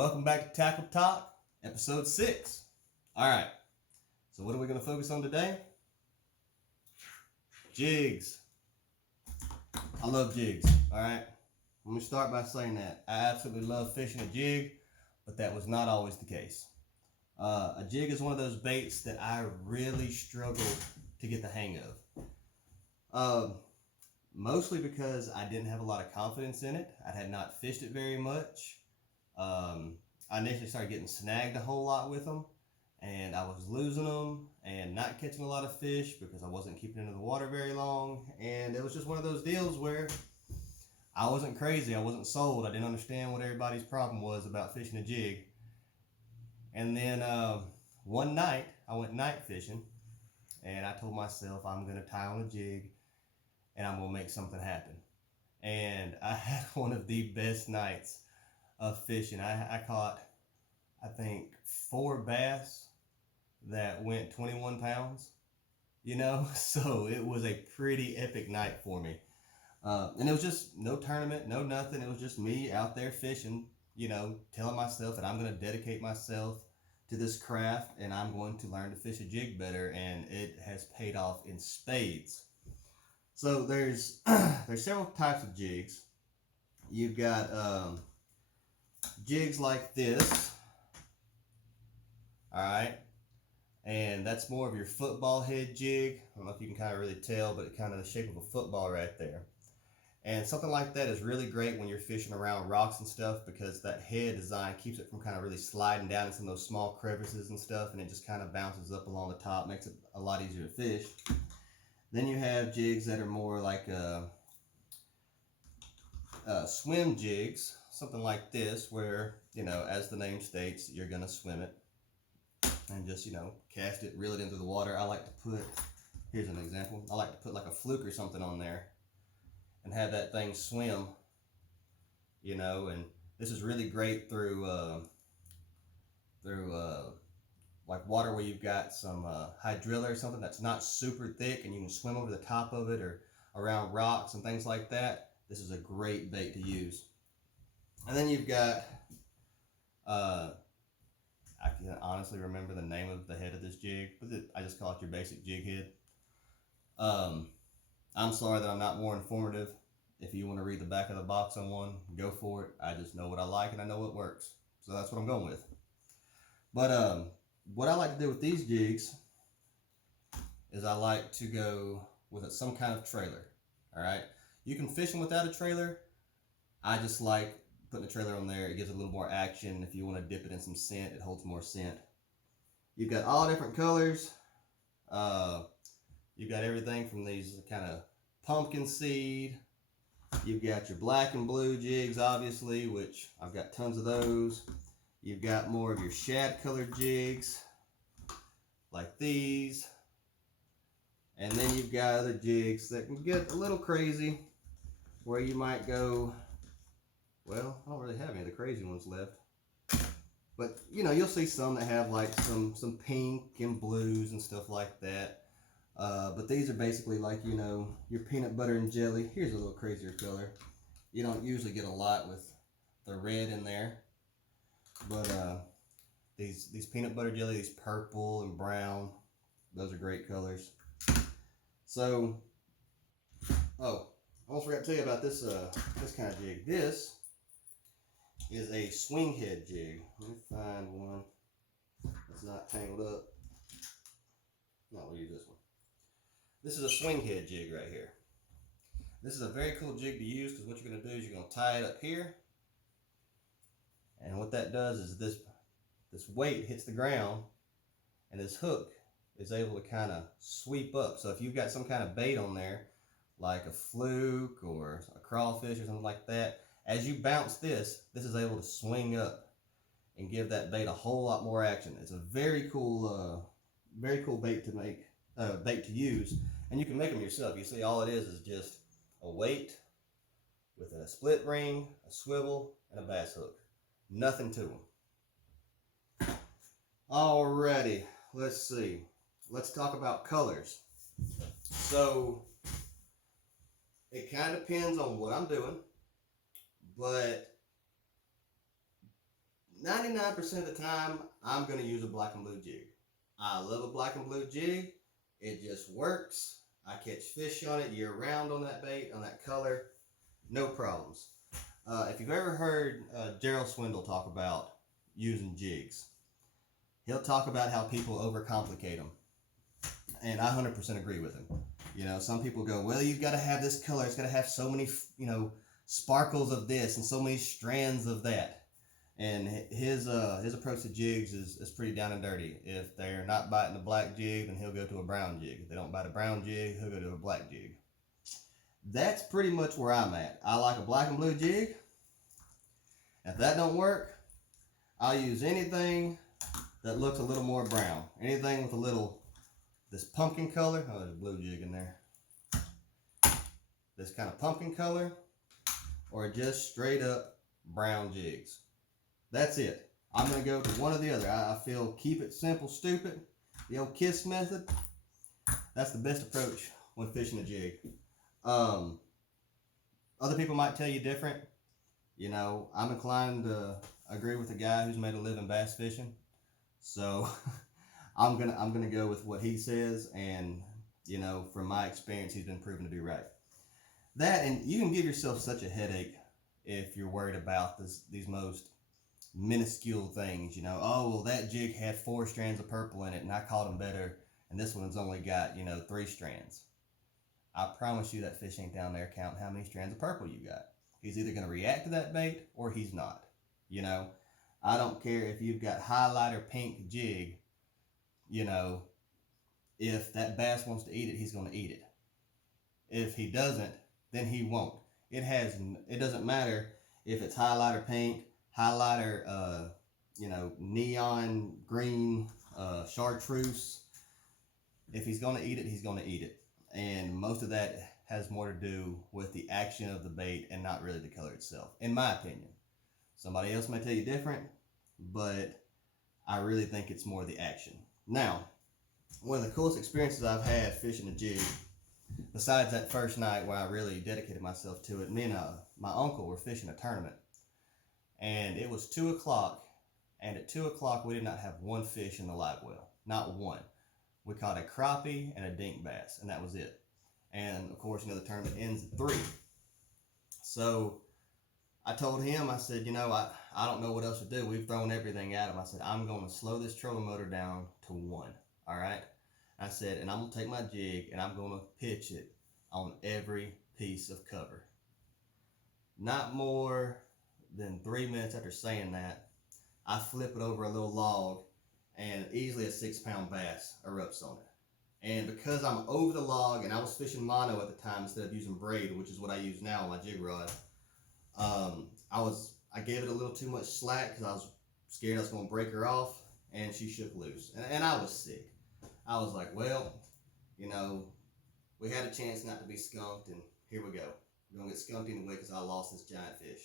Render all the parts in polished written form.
Welcome back to Tackle Talk, episode 6. Alright, so what are we going to focus on today? Jigs. I love jigs, alright? Let me start by saying that. I absolutely love fishing a jig, but that was not always the case. A jig is one of those baits that I really struggled to get the hang of. Mostly because I didn't have a lot of confidence in it. I had not fished it very much. I initially started getting snagged a whole lot with them, and I was losing them and not catching a lot of fish because I wasn't keeping it in the water very long. And it was just one of those deals where I wasn't crazy, I wasn't sold, I didn't understand what everybody's problem was about fishing a jig. And then one night I went night fishing, and I told myself I'm going to tie on a jig and I'm going to make something happen. And I had one of the best nights of fishing. I caught, I think, 4 bass that went 21 pounds, so it was a pretty epic night for me. And it was just no tournament, no nothing. It was just me out there fishing, telling myself that I'm going to dedicate myself to this craft and I'm going to learn to fish a jig better, and it has paid off in spades. So there's several types of jigs. You've got jigs like this, all right, and that's more of your football head jig. I don't know if you can kind of really tell, but it's kind of the shape of a football right there. And something like that is really great when you're fishing around rocks and stuff, because that head design keeps it from kind of really sliding down in some of those small crevices and stuff, and it just kind of bounces up along the top, makes it a lot easier to fish. Then you have jigs that are more like swim jigs, something like this, where, as the name states, you're going to swim it and just, cast it, reel it into the water. I like to put, here's an example, I like to put like a fluke or something on there and have that thing swim, and this is really great through like water where you've got some hydrilla or something that's not super thick and you can swim over the top of it, or around rocks and things like that. This is a great bait to use. And then you've got, I can honestly remember the name of the head of this jig, but I just call it your basic jig head. I'm sorry that I'm not more informative. If you want to read the back of the box on one, go for it. I just know what I like and I know what works. So that's what I'm going with. But what I like to do with these jigs is I like to go with some kind of trailer. All right. You can fish them without a trailer. I just like putting a trailer on there. It gives it a little more action. If you want to dip it in some scent, it holds more scent. You've got all different colors. You've got everything from these kind of pumpkin seed. You've got your black and blue jigs, obviously, which I've got tons of those. You've got more of your shad colored jigs, like these. And then you've got other jigs that can get a little crazy, where you might go, well, I don't really have any of the crazy ones left. But, you'll see some that have like some pink and blues and stuff like that. But these are basically like, your peanut butter and jelly. Here's a little crazier color. You don't usually get a lot with the red in there. But these peanut butter jelly, these purple and brown, those are great colors. So, oh, I almost forgot to tell you about this this kind of jig. This is a swing head jig. Let me find one that's not tangled up. No, we'll use this one. This is a swing head jig right here. This is a very cool jig to use, because what you're going to do is you're going to tie it up here. And what that does is this weight hits the ground, and this hook is able to kind of sweep up. So if you've got some kind of bait on there, like a fluke or a crawfish or something like that, as you bounce this is able to swing up and give that bait a whole lot more action. It's a very cool bait to make, bait to use, and you can make them yourself. You see, all it is just a weight with a split ring, a swivel, and a bass hook. Nothing to them. Alrighty, let's see. Let's talk about colors. So it kind of depends on what I'm doing, but 99% of the time, I'm going to use a black and blue jig. I love a black and blue jig. It just works. I catch fish on it year round on that bait, on that color. No problems. If you've ever heard Gerald Swindle talk about using jigs, he'll talk about how people overcomplicate them. And I 100% agree with him. You know, some people go, well, you've got to have this color. It's got to have so many, sparkles of this and so many strands of that. And his approach to jigs is pretty down and dirty. If they're not biting a black jig, then he'll go to a brown jig. If they don't bite a brown jig, he'll go to a black jig. That's pretty much where I'm at. I like a black and blue jig. If that don't work, I'll use anything that looks a little more brown. Anything with this pumpkin color. Oh, there's a blue jig in there. This kind of pumpkin color, or just straight up brown jigs. That's it. I'm going to go to one or the other. I feel keep it simple, stupid. The old KISS method. That's the best approach when fishing a jig. Other people might tell you different. You know, I'm inclined to agree with a guy who's made a living bass fishing. So I'm gonna go with what he says, and from my experience, he's been proven to be right. That, and you can give yourself such a headache if you're worried about these most minuscule things. Oh, well, that jig had 4 strands of purple in it, and I caught him better, and this one's only got 3 strands. I promise you that fish ain't down there counting how many strands of purple you got. He's either going to react to that bait or he's not. I don't care if you've got highlighter pink jig. If that bass wants to eat it, he's going to eat it. If he doesn't, then he won't. It doesn't matter if it's highlighter pink, highlighter, neon green, chartreuse. If he's going to eat it, he's going to eat it. And most of that has more to do with the action of the bait and not really the color itself, in my opinion. Somebody else may tell you different, but I really think it's more the action. Now, one of the coolest experiences I've had fishing a jig, besides that first night where I really dedicated myself to it, me and my uncle were fishing a tournament. And it was 2 o'clock, and at 2 o'clock we did not have one fish in the live well. Not one. We caught a crappie and a dink bass, and that was it. And of course, the tournament ends at 3. So I told him, I said, I don't know what else to do. We've thrown everything at him. I said, I'm going to slow this trolling motor down to 1. All right? I said, and I'm going to take my jig and I'm going to pitch it on every piece of cover. Not more than 3 minutes after saying that, I flip it over a little log, and easily a 6-pound bass erupts on it. And because I'm over the log, and I was fishing mono at the time instead of using braid, which is what I use now on my jig rod, I gave it a little too much slack because I was scared I was going to break her off, and she shook loose. And I was sick. I was like, well, we had a chance not to be skunked, and here we go. We're going to get skunked anyway because I lost this giant fish.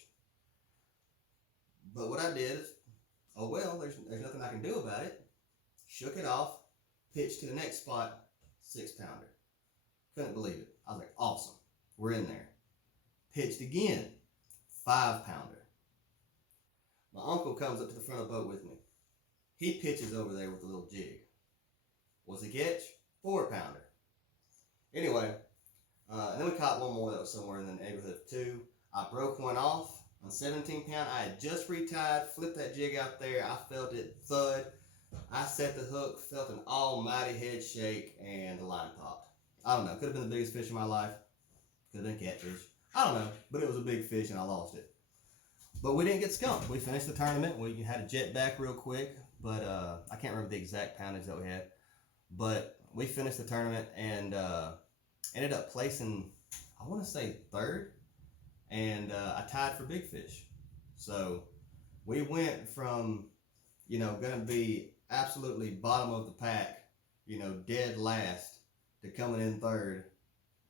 But what I did is, oh well, there's nothing I can do about it. Shook it off, pitched to the next spot, 6-pounder. Couldn't believe it. I was like, awesome, we're in there. Pitched again, 5-pounder. My uncle comes up to the front of the boat with me. He pitches over there with a little jig. What's he catch? 4-pounder. Anyway, and then we caught one more that was somewhere in the neighborhood of 2. I broke one off on 17-pound. I had just retied, flipped that jig out there. I felt it thud. I set the hook, felt an almighty head shake, and the line popped. I don't know. Could have been the biggest fish of my life. Could have been catfish. I don't know. But it was a big fish, and I lost it. But we didn't get skunked. We finished the tournament. We had to jet back real quick. But I can't remember the exact poundage that we had. But we finished the tournament and ended up placing, I want to say, 3rd. And I tied for big fish. So we went from, going to be absolutely bottom of the pack, dead last, to coming in 3rd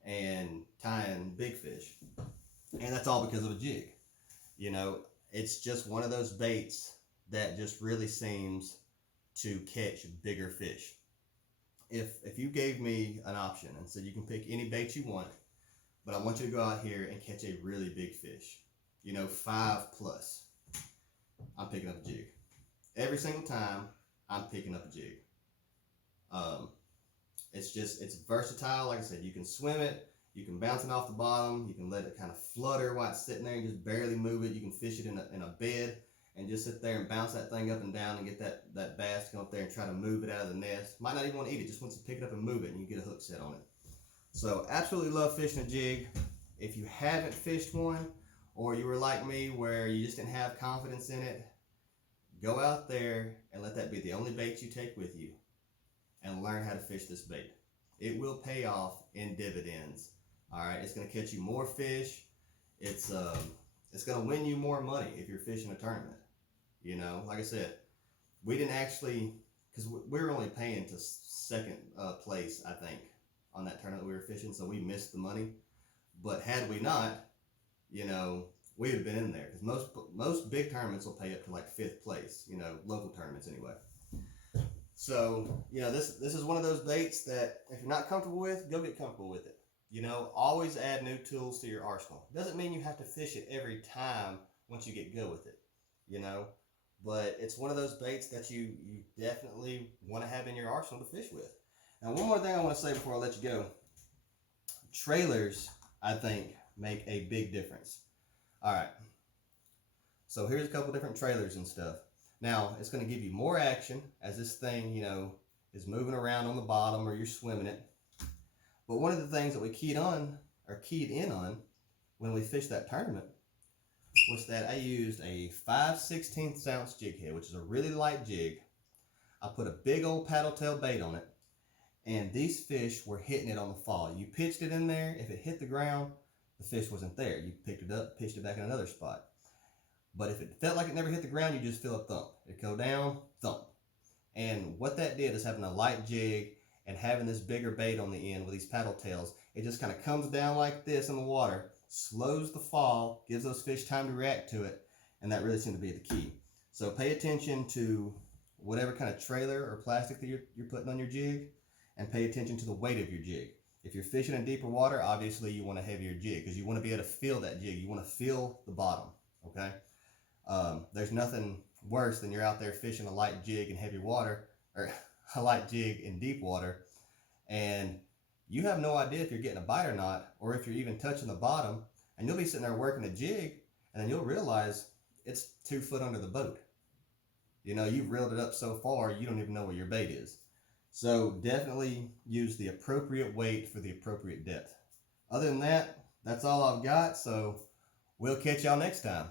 and tying big fish. And that's all because of a jig. It's just one of those baits that just really seems to catch bigger fish. If you gave me an option and said you can pick any bait you want, but I want you to go out here and catch a really big fish, 5+. I'm picking up a jig. Every single time, I'm picking up a jig. It's versatile. Like I said, you can swim it, you can bounce it off the bottom, you can let it kind of flutter while it's sitting there and just barely move it. You can fish it in a bed and just sit there and bounce that thing up and down and get that bass to come up there and try to move it out of the nest. Might not even want to eat it, just wants to pick it up and move it, and you get a hook set on it. So absolutely love fishing a jig. If you haven't fished one, or you were like me where you just didn't have confidence in it, go out there and let that be the only bait you take with you and learn how to fish this bait. It will pay off in dividends. All right, it's going to catch you more fish. It's going to win you more money if you're fishing a tournament. You know, like I said, we didn't actually, because we were only paying to second place, I think, on that tournament we were fishing, so we missed the money. But had we not, you know, we would have been in there, because most big tournaments will pay up to like 5th place, you know, local tournaments anyway. So, you know, this is one of those baits that if you're not comfortable with, go get comfortable with it. You know, always add new tools to your arsenal. Doesn't mean you have to fish it every time once you get good with it, you know, but it's one of those baits that you definitely want to have in your arsenal to fish with. Now, one more thing I want to say before I let you go. Trailers, I think, make a big difference. All right, so here's a couple different trailers and stuff. Now, it's going to give you more action as this thing, you know, is moving around on the bottom or you're swimming it. But one of the things that we keyed in on when we fished that tournament was that I used a 5/16 ounce jig head, which is a really light jig. I put a big old paddle tail bait on it, and these fish were hitting it on the fall. You pitched it in there, if it hit the ground, the fish wasn't there. You picked it up, pitched it back in another spot. But if it felt like it never hit the ground, you just feel a thump. It'd go down, thump. And what that did is having a light jig and having this bigger bait on the end with these paddle tails, it just kind of comes down like this in the water, slows the fall, gives those fish time to react to it, and that really seemed to be the key. So pay attention to whatever kind of trailer or plastic that you're putting on your jig, and pay attention to the weight of your jig. If you're fishing in deeper water, obviously you want a heavier jig because you want to be able to feel that jig. You want to feel the bottom, okay? There's nothing worse than you're out there fishing a light jig in heavy water, or a light jig in deep water, and you have no idea if you're getting a bite or not, or if you're even touching the bottom, and you'll be sitting there working a jig, and then you'll realize it's 2 foot under the boat. You know, you've reeled it up so far, you don't even know where your bait is. So definitely use the appropriate weight for the appropriate depth. Other than that, that's all I've got, so we'll catch y'all next time.